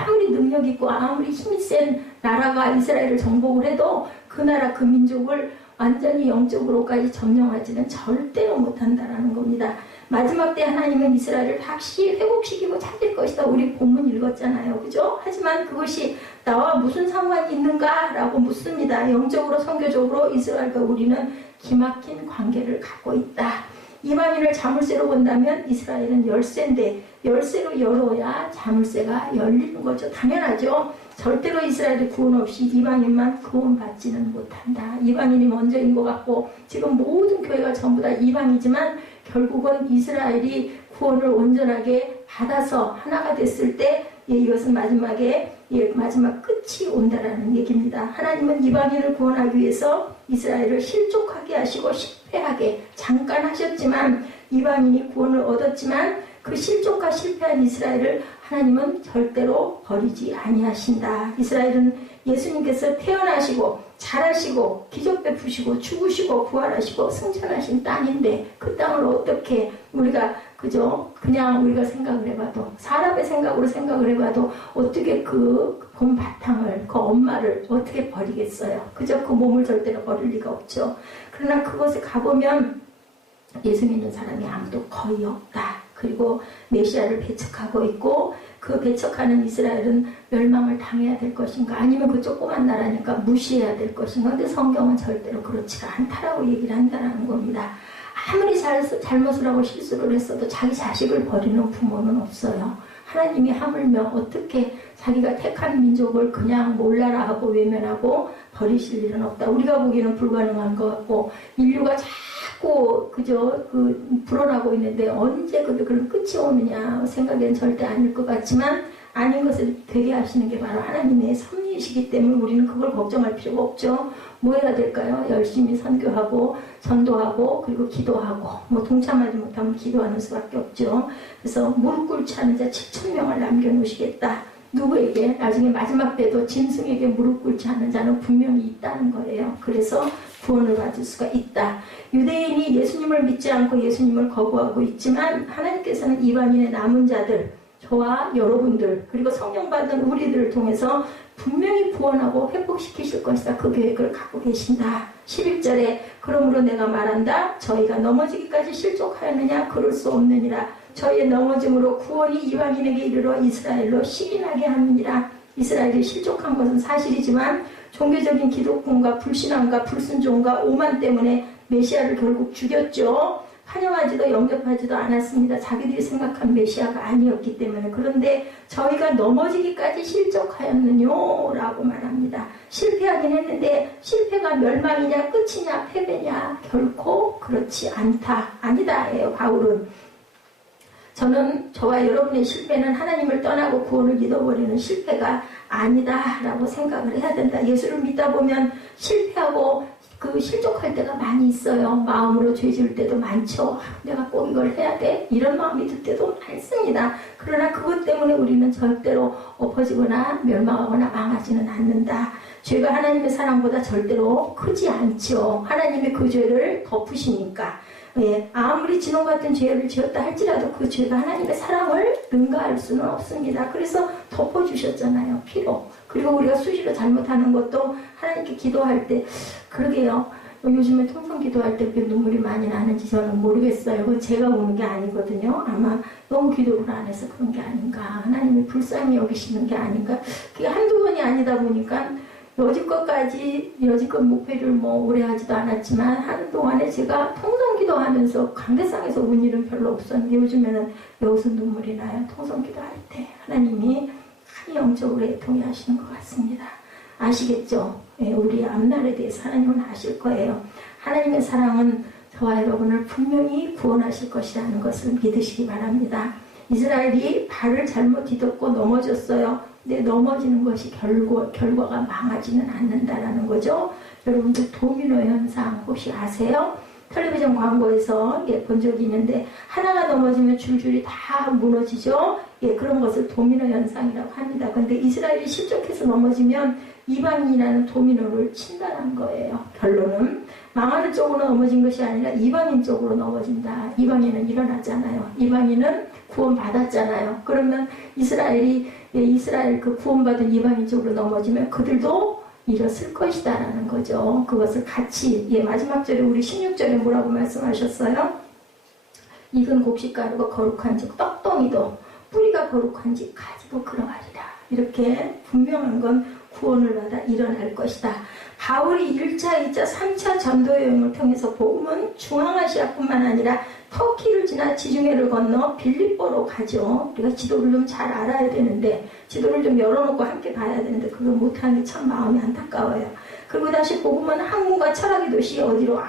아무리 능력 있고 아무리 힘이 센 나라가 이스라엘을 정복을 해도 그 나라 그 민족을 완전히 영적으로까지 점령하지는 절대로 못한다라는 겁니다. 마지막 때 하나님은 이스라엘을 다시 회복시키고 찾을 것이다. 우리 본문 읽었잖아요. 그죠? 하지만 그것이 나와 무슨 상관이 있는가? 라고 묻습니다. 영적으로 성교적으로 이스라엘과 우리는 기막힌 관계를 갖고 있다. 이방인을 자물쇠로 본다면 이스라엘은 열쇠인데 열쇠로 열어야 자물쇠가 열리는 거죠. 당연하죠. 절대로 이스라엘의 구원 없이 이방인만 구원받지는 못한다. 이방인이 먼저인 것 같고 지금 모든 교회가 전부 다 이방이지만 결국은 이스라엘이 구원을 온전하게 받아서 하나가 됐을 때 이것은 마지막에 마지막 끝이 온다라는 얘기입니다. 하나님은 이방인을 구원하기 위해서 이스라엘을 실족하게 하시고 실패하게 잠깐 하셨지만 이방인이 구원을 얻었지만 그 실족과 실패한 이스라엘을 하나님은 절대로 버리지 아니하신다. 이스라엘은 예수님께서 태어나시고 자라시고 기적 베푸시고 죽으시고 부활하시고 승천하신 땅인데 그 땅을 어떻게 우리가 그냥 우리가 생각을 해봐도 사람의 생각으로 생각을 해봐도 어떻게 그 본 바탕을 그 엄마를 어떻게 버리겠어요. 그저 그 몸을 절대로 버릴 리가 없죠. 그러나 그곳에 가보면 예수 믿는 사람이 아무도 거의 없다. 그리고 메시아를 배척하고 있고 그 배척하는 이스라엘은 멸망을 당해야 될 것인가 아니면 그 조그만 나라니까 무시해야 될 것인가. 근데 성경은 절대로 그렇지가 않다라고 얘기를 한다는 겁니다. 아무리 잘못을 하고 실수를 했어도 자기 자식을 버리는 부모는 없어요. 하나님이 하물며 어떻게 자기가 택한 민족을 그냥 몰라라 하고 외면하고 버리실 일은 없다. 우리가 보기에는 불가능한 것 같고 인류가 자꾸 불어나고 있는데 언제 그런 끝이 오느냐 생각에는 절대 아닐 것 같지만 아닌 것을 되게 하시는 게 바로 하나님의 섭리이시기 때문에 우리는 그걸 걱정할 필요가 없죠. 뭐 해야 될까요? 열심히 선교하고 전도하고 그리고 기도하고 동참하지 못하면 기도하는 수밖에 없죠. 그래서 무릎 꿇지 않은 자 7,000명을 남겨놓으시겠다. 누구에게? 나중에 마지막 때도 짐승에게 무릎 꿇지 않는 자는 분명히 있다는 거예요. 그래서 구원을 받을 수가 있다. 유대인이 예수님을 믿지 않고 예수님을 거부하고 있지만 하나님께서는 이방인의 남은 자들 저와 여러분들 그리고 성령 받은 우리들을 통해서 분명히 구원하고 회복시키실 것이다. 그 계획을 갖고 계신다. 11절에 그러므로 내가 말한다. 저희가 넘어지기까지 실족하였느냐? 그럴 수 없느니라. 저희의 넘어짐으로 구원이 이방인에게 이르러 이스라엘로 시인하게 하느니라. 이스라엘이 실족한 것은 사실이지만 종교적인 기독론과 불신앙과 불순종과 오만 때문에 메시아를 결국 죽였죠. 환영하지도 영접하지도 않았습니다. 자기들이 생각한 메시아가 아니었기 때문에. 그런데 저희가 넘어지기까지 실족하였느뇨 라고 말합니다. 실패하긴 했는데 실패가 멸망이냐 끝이냐 패배냐 결코 그렇지 않다. 아니다예요. 바울은. 저는 저와 여러분의 실패는 하나님을 떠나고 구원을 믿어버리는 실패가 아니다라고 생각을 해야 된다. 예수를 믿다 보면 실패하고 실족할 때가 많이 있어요. 마음으로 죄 지을 때도 많죠. 내가 꼭 이걸 해야 돼? 이런 마음이 들 때도 많습니다. 그러나 그것 때문에 우리는 절대로 엎어지거나 멸망하거나 망하지는 않는다. 죄가 하나님의 사랑보다 절대로 크지 않죠. 하나님이 그 죄를 덮으시니까. 예, 아무리 진홍 같은 죄를 지었다 할지라도 그 죄가 하나님의 사랑을 능가할 수는 없습니다. 그래서 덮어주셨잖아요. 피로. 그리고 우리가 수시로 잘못하는 것도 하나님께 기도할 때 그러게요. 요즘에 통성 기도할 때 왜 눈물이 많이 나는지 저는 모르겠어요. 그건 제가 우는 게 아니거든요. 아마 너무 기도를 안 해서 그런 게 아닌가. 하나님이 불쌍히 여기시는 게 아닌가. 그게 한두 번이 아니다 보니까 여지껏 목회를 오래 하지도 않았지만 하는 동안에 제가 통성기도 하면서 강대상에서 운 일은 별로 없었는데 요즘에는 여기서 눈물이 나요. 통성기도 할 때 하나님이 큰 영적으로 애통해 하시는 것 같습니다. 아시겠죠? 예, 우리 앞날에 대해서 하나님은 아실 거예요. 하나님의 사랑은 저와 여러분을 분명히 구원하실 것이라는 것을 믿으시기 바랍니다. 이스라엘이 발을 잘못 디뎠고 넘어졌어요. 근데 넘어지는 것이 결과가 망하지는 않는다라는 거죠. 여러분들 도미노 현상 혹시 아세요? 텔레비전 광고에서 본 적이 있는데 하나가 넘어지면 줄줄이 다 무너지죠. 그런 것을 도미노 현상이라고 합니다. 그런데 이스라엘이 실족해서 넘어지면 이방인이라는 도미노를 친다는 거예요. 결론은 망하는 쪽으로 넘어진 것이 아니라 이방인 쪽으로 넘어진다. 이방인은 일어나잖아요. 이방인은 구원받았잖아요. 그러면 이스라엘 그 구원받은 이방인 쪽으로 넘어지면 그들도 일었을 것이다라는 거죠. 그것을 같이 마지막 절에 우리 16절에 뭐라고 말씀하셨어요? 익은 곡식가루가 거룩한즉 떡덩이도 뿌리가 거룩한즉 가지도 그러하리라. 이렇게 분명한 건 구원을 받아 일어날 것이다. 바울이 1차, 2차, 3차 전도 여행을 통해서 복음은 중앙아시아뿐만 아니라 터키를 지나 지중해를 건너 빌립보로 가죠. 우리가 지도를 좀 잘 알아야 되는데 지도를 좀 열어놓고 함께 봐야 되는데 그걸 못하는 게 참 마음이 안타까워요. 그리고 다시 복음은 학문과 철학의 도시 어디로?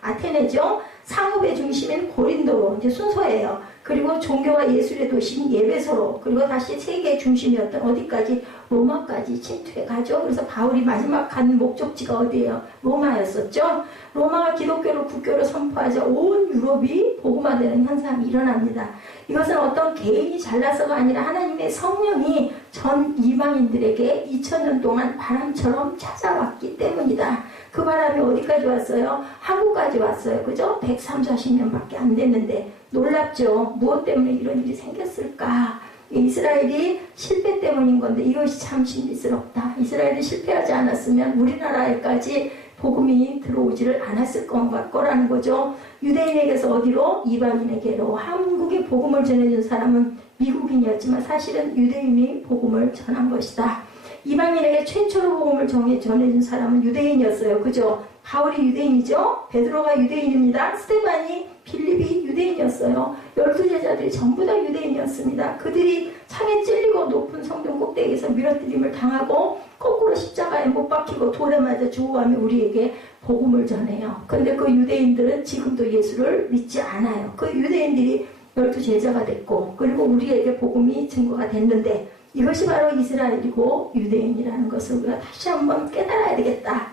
아테네죠. 상업의 중심인 고린도로 이제 순서예요. 그리고 종교와 예술의 도시인 예배소로, 그리고 다시 세계의 중심이었던 어디까지? 로마까지 침투해 가죠. 그래서 바울이 마지막 간 목적지가 어디예요? 로마였었죠. 로마가 기독교를 국교로 선포하자 온 유럽이 복음화되는 현상이 일어납니다. 이것은 어떤 개인이 잘나서가 아니라 하나님의 성령이 전 이방인들에게 2000년 동안 바람처럼 찾아왔기 때문이다. 그 바람이 어디까지 왔어요? 한국까지 왔어요. 그죠? 130~140년밖에 안 됐는데 놀랍죠? 무엇 때문에 이런 일이 생겼을까? 이스라엘이 실패 때문인 건데 이것이 참 신비스럽다. 이스라엘이 실패하지 않았으면 우리나라에까지 복음이 들어오지를 않았을 거라는 거죠. 유대인에게서 어디로? 이방인에게로. 한국에 복음을 전해준 사람은 미국인이었지만 사실은 유대인이 복음을 전한 것이다. 이방인에게 최초로 복음을 전해준 사람은 유대인이었어요. 그죠? 바울이 유대인이죠? 베드로가 유대인입니다. 스데반이 빌립이 유대인이었어요. 12제자들이 전부 다 유대인이었습니다. 그들이 창에 찔리고 높은 성전 꼭대기에서 밀어뜨림을 당하고 거꾸로 십자가에 못 박히고 돌에 맞아 죽어가며 우리에게 복음을 전해요. 근데 그 유대인들은 지금도 예수를 믿지 않아요. 그 유대인들이 12제자가 됐고 그리고 우리에게 복음이 증거가 됐는데 이것이 바로 이스라엘이고 유대인이라는 것을 우리가 다시 한번 깨달아야 되겠다.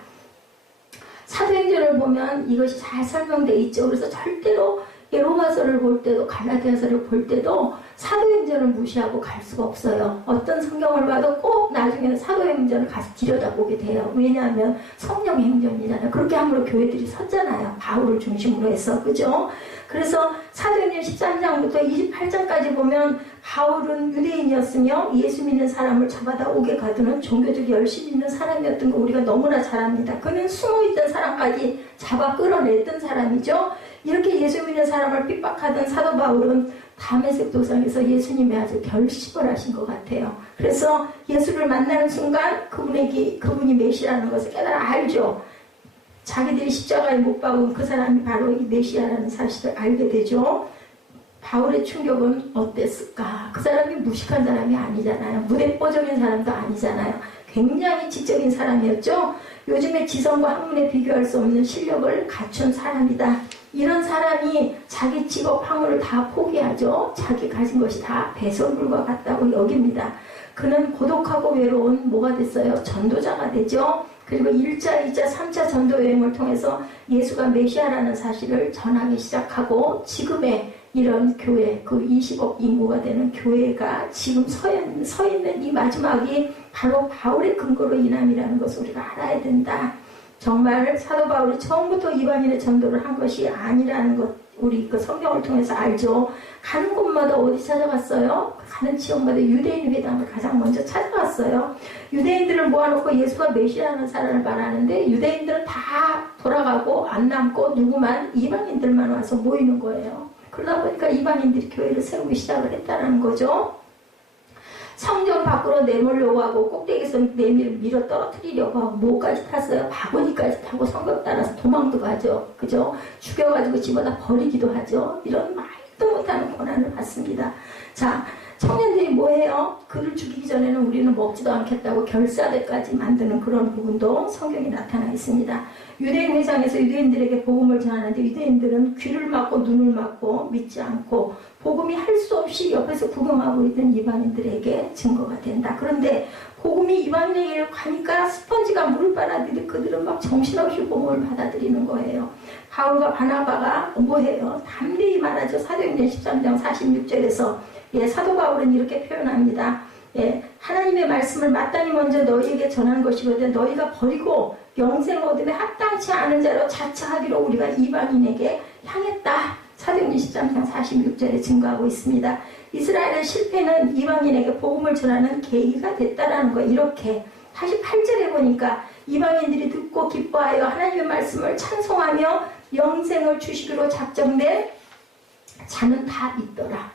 사도행전을 보면 이것이 잘 설명되어 있죠. 그래서 절대로 로마서를 볼 때도 갈라디아서를 볼 때도 사도행전을 무시하고 갈 수가 없어요. 어떤 성경을 봐도 꼭 나중에는 사도행전을 가서 들여다보게 돼요. 왜냐하면 성령의 행전이잖아요. 그렇게 함으로 교회들이 섰잖아요. 바울을 중심으로 해서. 그죠? 그래서 사도행전 13장부터 28장까지 보면 바울은 유대인이었으며 예수 믿는 사람을 잡아다 옥에 가두는 종교적 열심 있는 사람이었던 거 우리가 너무나 잘 압니다. 그는 숨어있던 사람까지 잡아 끌어냈던 사람이죠. 이렇게 예수 믿는 사람을 핍박하던 사도 바울은 다메섹 도상에서 예수님의 아주 결심을 하신 것 같아요. 그래서 예수를 만나는 순간 그분이 메시라는 것을 깨달아 알죠. 자기들이 십자가에 못 박은 그 사람이 바로 이 메시아라는 사실을 알게 되죠. 바울의 충격은 어땠을까? 그 사람이 무식한 사람이 아니잖아요. 무대뽀적인 사람도 아니잖아요. 굉장히 지적인 사람이었죠. 요즘의 지성과 학문에 비교할 수 없는 실력을 갖춘 사람이다. 이런 사람이 자기 직업 학문을 다 포기하죠. 자기 가진 것이 다 배설물과 같다고 여깁니다. 그는 고독하고 외로운 뭐가 됐어요? 전도자가 되죠. 그리고 1차, 2차, 3차 전도 여행을 통해서 예수가 메시아라는 사실을 전하기 시작하고 지금의 이런 교회, 그 20억 인구가 되는 교회가 지금 서 있는 이 마지막이 바로 바울의 근거로 인함이라는 것을 우리가 알아야 된다. 정말 사도 바울이 처음부터 이방인의 전도를 한 것이 아니라는 것, 우리 그 성경을 통해서 알죠. 가는 곳마다 어디 찾아갔어요? 가는 지역마다 유대인 회당을 가장 먼저 찾아갔어요. 유대인들을 모아놓고 예수가 메시아라는 사람을 말하는데 유대인들은 다 돌아가고 안 남고 누구만 이방인들만 와서 모이는 거예요. 그러다 보니까 이방인들이 교회를 세우기 시작을 했다는 거죠. 성전 밖으로 내몰려고 하고 꼭대기에서 밀어 떨어뜨리려고 하고 뭐까지 탔어요? 바구니까지 타고 성벽 따라서 도망도 가죠. 그죠? 죽여가지고 집어다 버리기도 하죠. 이런 말도 못하는 고난을 받습니다. 자, 청년들이 뭐해요? 그를 죽이기 전에는 우리는 먹지도 않겠다고 결사대까지 만드는 그런 부분도 성경에 나타나 있습니다. 유대인 회장에서 유대인들에게 복음을 전하는데 유대인들은 귀를 막고 눈을 막고 믿지 않고 복음이 할 수 없이 옆에서 구경하고 있던 이방인들에게 증거가 된다. 그런데 복음이 이방인에게 가니까 스펀지가 물을 빨아들이듯 그들은 막 정신없이 복음을 받아들이는 거예요. 바울과 바나바가 뭐해요? 담대히 말하죠. 사도행전 13장 46절에서 사도 바울은 이렇게 표현합니다. 하나님의 말씀을 마땅히 먼저 너희에게 전한 것이거든 너희가 버리고 영생 얻음에 합당치 않은 자로 자처하기로 우리가 이방인에게 향했다. 사도행전 13장 46절에 증거하고 있습니다. 이스라엘의 실패는 이방인에게 복음을 전하는 계기가 됐다라는 거. 이렇게 48절에 보니까 이방인들이 듣고 기뻐하여 하나님의 말씀을 찬송하며 영생을 주시기로 작정된 자는 다 믿더라.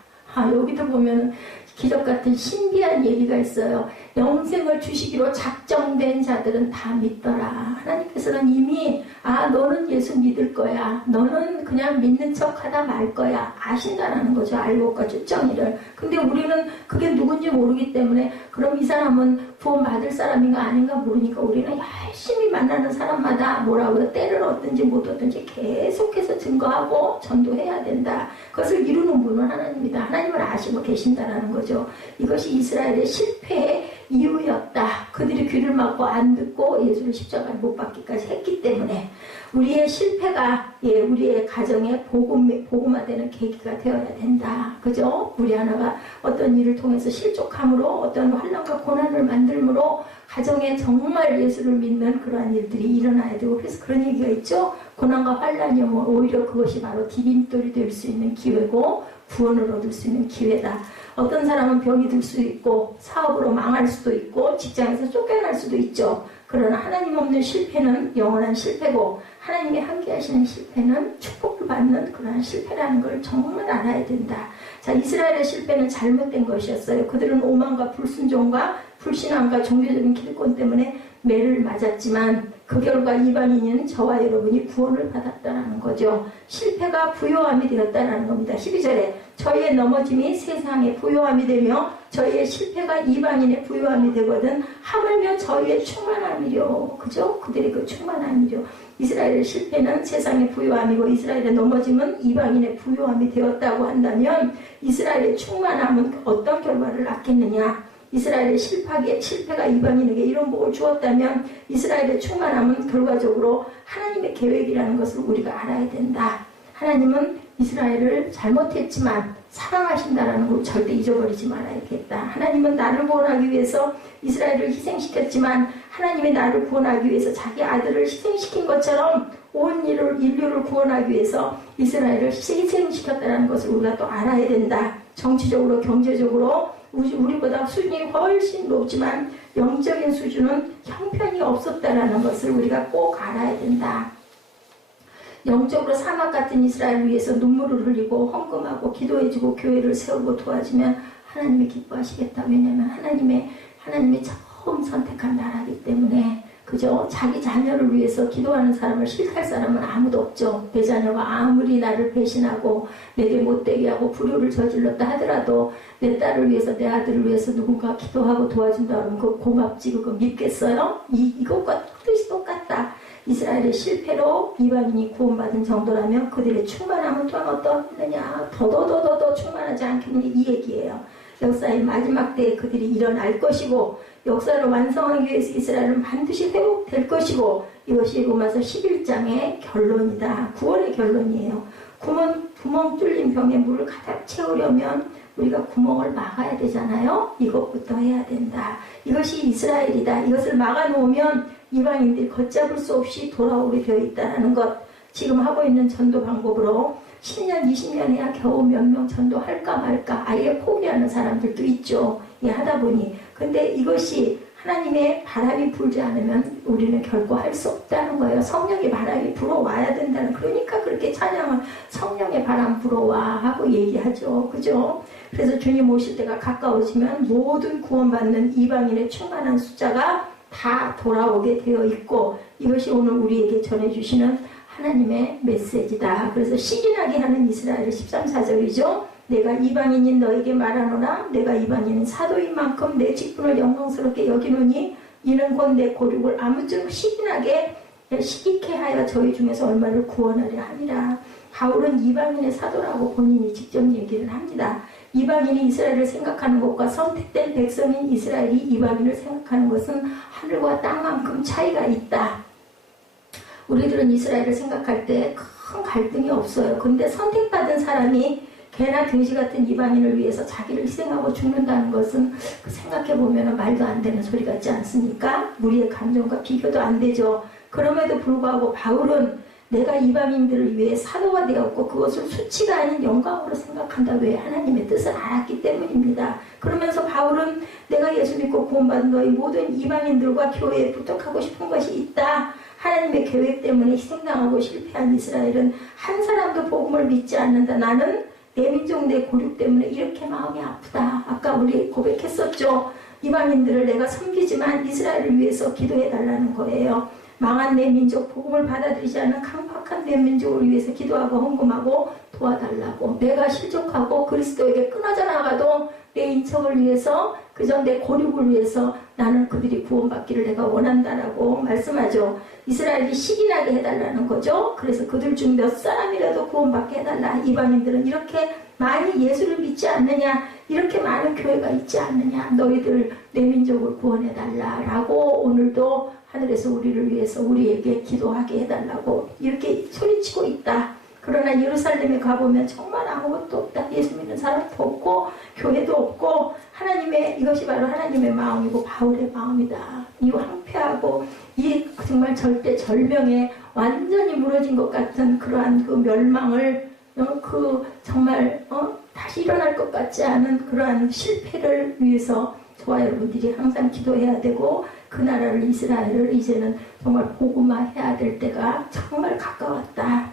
여기도 보면 기적 같은 신비한 얘기가 있어요. 영생을 주시기로 작정된 자들은 다 믿더라. 하나님께서는 이미 너는 예수 믿을 거야. 너는 그냥 믿는 척하다 말 거야. 아신다라는 거죠. 알고과 주정이를. 근데 우리는 그게 누군지 모르기 때문에 그럼 이 사람은 구원 받을 사람인가 아닌가 모르니까 우리는 열심히 만나는 사람마다 뭐라고요? 때를 얻든지 못 얻든지 계속해서 증거하고 전도해야 된다. 그것을 이루는 분은 하나님이다. 하나님을 아시고 계신다라는 거죠. 이것이 이스라엘의 실패의 이유였다. 그들이 귀를 막고 안 듣고 예수를 십자가에 못 박기까지 했기 때문에 우리의 실패가 우리의 가정에 복음화되는 계기가 되어야 된다. 그죠? 우리 하나가 어떤 일을 통해서 실족함으로 어떤 환난과 고난을 만들므로 가정에 정말 예수를 믿는 그러한 일들이 일어나야 되고 그래서 그런 얘기가 있죠. 고난과 환난이 오면 오히려 그것이 바로 디딤돌이 될 수 있는 기회고 구원을 얻을 수 있는 기회다. 어떤 사람은 병이 들 수 있고 사업으로 망할 수도 있고 직장에서 쫓겨날 수도 있죠. 그러나 하나님 없는 실패는 영원한 실패고 하나님이 함께하시는 실패는 축복을 받는 그러한 실패라는 걸 정말 알아야 된다. 자, 이스라엘의 실패는 잘못된 것이었어요. 그들은 오만과 불순종과 불신앙과 종교적인 기득권 때문에 매를 맞았지만 그 결과 이방인인 저와 여러분이 구원을 받았다는 거죠. 실패가 부요함이 되었다는 겁니다. 12절에 저희의 넘어짐이 세상의 부요함이 되며 저희의 실패가 이방인의 부요함이 되거든 하물며 저희의 충만함이려. 그죠? 그들의 그 충만함이려. 이스라엘의 실패는 세상의 부요함이고 이스라엘의 넘어짐은 이방인의 부요함이 되었다고 한다면 이스라엘의 충만함은 어떤 결과를 낳겠느냐? 이스라엘의 실패가 이방인에게 이런 복을 주었다면 이스라엘의 충만함은 결과적으로 하나님의 계획이라는 것을 우리가 알아야 된다. 하나님은 이스라엘을 잘못했지만 사랑하신다라는 걸 절대 잊어버리지 말아야겠다. 하나님은 나를 구원하기 위해서 이스라엘을 희생시켰지만 하나님이 나를 구원하기 위해서 자기 아들을 희생시킨 것처럼 온 인류를 구원하기 위해서 이스라엘을 희생시켰다는 것을 우리가 또 알아야 된다. 정치적으로 경제적으로 우리보다 수준이 훨씬 높지만 영적인 수준은 형편이 없었다라는 것을 우리가 꼭 알아야 된다. 영적으로 사막 같은 이스라엘을 위해서 눈물을 흘리고 헌금하고 기도해주고 교회를 세우고 도와주면 하나님이 기뻐하시겠다. 왜냐하면 하나님의 처음 선택한 나라이기 때문에 그죠? 자기 자녀를 위해서 기도하는 사람을 싫어할 사람은 아무도 없죠. 내 자녀가 아무리 나를 배신하고 내게 못되게 하고 불효를 저질렀다 하더라도 내 딸을 위해서 내 아들을 위해서 누군가 기도하고 도와준다 그러면 그거 고맙지 그거 믿겠어요? 이것과 뜻이 똑같다. 이스라엘의 실패로 이방인이 구원받은 정도라면 그들의 충만함은 또한 어떠느냐 더더더더 충만하지 않겠느냐 이 얘기예요. 역사의 마지막 때에 그들이 일어날 것이고 역사를 완성하기 위해서 이스라엘은 반드시 회복될 것이고 이것이 로마서 11장의 결론이다. 구원의 결론이에요. 구멍 뚫린 병에 물을 가득 채우려면 우리가 구멍을 막아야 되잖아요. 이것부터 해야 된다. 이것이 이스라엘이다. 이것을 막아놓으면 이방인들이 걷잡을 수 없이 돌아오게 되어 있다는 것. 지금 하고 있는 전도 방법으로 10년, 20년 해야 겨우 몇 명 전도할까 말까 아예 포기하는 사람들도 있죠. 예, 하다 보니. 근데 이것이 하나님의 바람이 불지 않으면 우리는 결코 할 수 없다는 거예요. 성령의 바람이 불어와야 된다는. 그러니까 그렇게 찬양을 성령의 바람 불어와 하고 얘기하죠. 그죠? 그래서 주님 오실 때가 가까워지면 모든 구원받는 이방인의 충만한 숫자가 다 돌아오게 되어 있고 이것이 오늘 우리에게 전해주시는 하나님의 메시지다. 그래서 시기나게 하는 이스라엘의 13, 4절이죠. 내가 이방인인 너에게 말하노라. 내가 이방인인 사도인 만큼 내 직분을 영광스럽게 여기노니 이는 곧 내 고륙을 아무쪼록 시기나게 시기케 하여 저희 중에서 얼마를 구원하려 함이라. 바울은 이방인의 사도라고 본인이 직접 얘기를 합니다. 이방인이 이스라엘을 생각하는 것과 선택된 백성인 이스라엘이 이방인을 생각하는 것은 하늘과 땅만큼 차이가 있다. 우리들은 이스라엘을 생각할 때 큰 갈등이 없어요. 근데 선택받은 사람이 개나 돼지 같은 이방인을 위해서 자기를 희생하고 죽는다는 것은 생각해보면 말도 안 되는 소리 같지 않습니까? 우리의 감정과 비교도 안 되죠. 그럼에도 불구하고 바울은 내가 이방인들을 위해 사도가 되었고 그것을 수치가 아닌 영광으로 생각한다. 왜? 하나님의 뜻을 알았기 때문입니다. 그러면서 바울은 내가 예수 믿고 구원받은 너희 모든 이방인들과 교회에 부탁하고 싶은 것이 있다. 하나님의 계획 때문에 희생당하고 실패한 이스라엘은 한 사람도 복음을 믿지 않는다. 나는 내 민족 내 고륙 때문에 이렇게 마음이 아프다. 아까 우리 고백했었죠. 이방인들을 내가 섬기지만 이스라엘을 위해서 기도해달라는 거예요. 망한 내 민족, 복음을 받아들이지 않은 강팍한 내 민족을 위해서 기도하고 헌금하고 도와달라고. 내가 실족하고 그리스도에게 끊어져 나가도 내 인척을 위해서 그저 내 고륙을 위해서 나는 그들이 구원받기를 내가 원한다라고 말씀하죠. 이스라엘이 시기나게 해달라는 거죠. 그래서 그들 중 몇 사람이라도 구원받게 해달라. 이방인들은 이렇게 많이 예수를 믿지 않느냐, 이렇게 많은 교회가 있지 않느냐, 너희들 내 민족을 구원해달라라고 오늘도 하늘에서 우리를 위해서 우리에게 기도하게 해달라고 이렇게 소리치고 있다. 그러나 예루살렘에 가보면 정말 아무것도 없다. 예수 믿는 사람도 없고 교회도 없고 하나님의, 이것이 바로 하나님의 마음이고 바울의 마음이다. 이 황폐하고 이 정말 절대 절명에 완전히 무너진 것 같은 그러한 그 멸망을 정말 다시 일어날 것 같지 않은 그러한 실패를 위해서 저와 여러분들이 항상 기도해야 되고 그 나라를 이스라엘을 이제는 정말 복음화해야 될 때가 정말 가까웠다.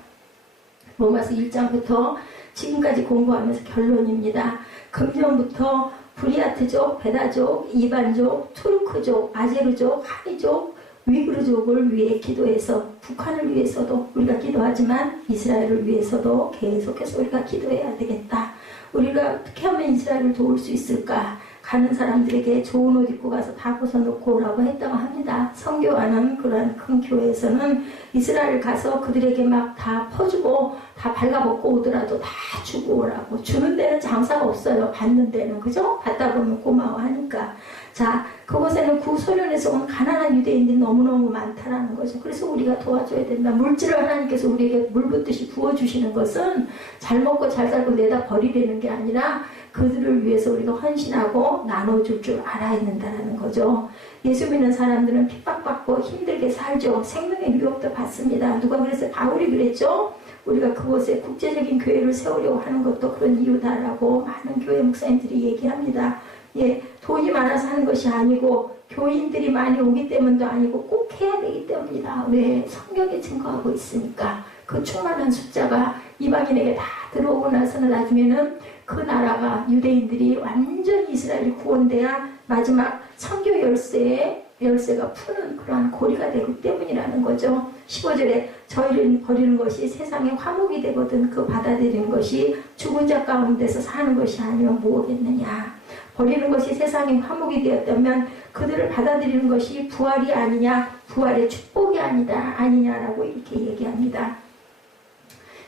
로마서 1장부터 지금까지 공부하면서 결론입니다. 금년부터 브리아트족, 베다족, 이반족, 투르크족, 아제르족, 하이족, 위그르족을 위해 기도해서 북한을 위해서도 우리가 기도하지만 이스라엘을 위해서도 계속해서 우리가 기도해야 되겠다. 우리가 어떻게 하면 이스라엘을 도울 수 있을까? 가는 사람들에게 좋은 옷 입고 가서 다 벗어놓고 오라고 했다고 합니다. 선교하는 그런 큰 교회에서는 이스라엘 가서 그들에게 막 다 퍼주고 다 발라벗고 오더라도 다 주고 오라고. 주는 데는 장사가 없어요. 받는 데는. 그죠? 받다 보면 고마워하니까. 자, 그곳에는 구소련에서 온 가난한 유대인들이 너무너무 많다라는 거죠. 그래서 우리가 도와줘야 된다. 물질을 하나님께서 우리에게 물붓듯이 부어주시는 것은 잘 먹고 잘 살고 내다 버리려는 게 아니라 그들을 위해서 우리가 헌신하고 나눠줄 줄 알아야 된다는 거죠. 예수 믿는 사람들은 핍박받고 힘들게 살죠. 생명의 유혹도 받습니다. 누가 그래서 바울이 그랬죠. 우리가 그곳에 국제적인 교회를 세우려고 하는 것도 그런 이유다라고 많은 교회 목사님들이 얘기합니다. 예, 돈이 많아서 하는 것이 아니고 교인들이 많이 오기 때문도 아니고 꼭 해야 되기 때문이다. 왜? 성경에 증거하고 있으니까. 그 충만한 숫자가 이방인에게 다 들어오고 나서는 나중에는 그 나라가 유대인들이 완전히 이스라엘이 구원돼야 마지막 선교 열쇠에 열쇠가 푸는 그러한 고리가 되기 때문이라는 거죠. 15절에 저희를 버리는 것이 세상의 화목이 되거든 그 받아들이는 것이 죽은 자 가운데서 사는 것이 아니면 무엇겠느냐. 버리는 것이 세상의 화목이 되었다면 그들을 받아들이는 것이 부활이 아니냐, 부활의 축복이 아니냐라고 이렇게 얘기합니다.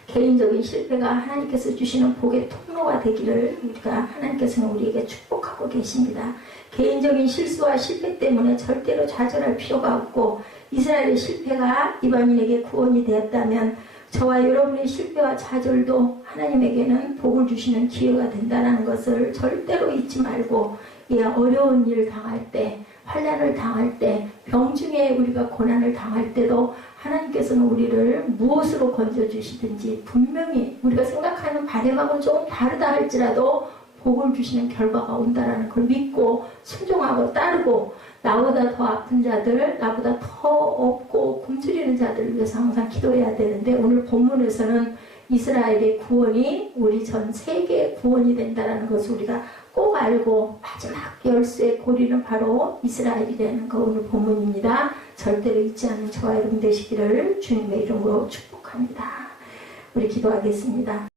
개인적인 실패가 하나님께서 주시는 복의 통로가 되기를 하나님께서는 우리에게 축복하고 계십니다. 개인적인 실수와 실패 때문에 절대로 좌절할 필요가 없고, 이스라엘의 실패가 이방인에게 구원이 되었다면 저와 여러분의 실패와 좌절도 하나님에게는 복을 주시는 기회가 된다는 것을 절대로 잊지 말고, 어려운 일을 당할 때, 환난을 당할 때, 병중에 우리가 고난을 당할 때도 하나님께서는 우리를 무엇으로 건져주시든지 분명히 우리가 생각하는 바람하고는 조금 다르다 할지라도 복을 주시는 결과가 온다라는 걸 믿고 순종하고 따르고, 나보다 더 아픈 자들, 나보다 더 없고 굶주리는 자들을 위해서 항상 기도해야 되는데, 오늘 본문에서는 이스라엘의 구원이 우리 전 세계의 구원이 된다는 것을 우리가 꼭 알고, 마지막 열쇠의 고리는 바로 이스라엘이라는 거 오늘 본문입니다. 절대로 잊지 않는 저와 여러분 되시기를 주님의 이름으로 축복합니다. 우리 기도하겠습니다.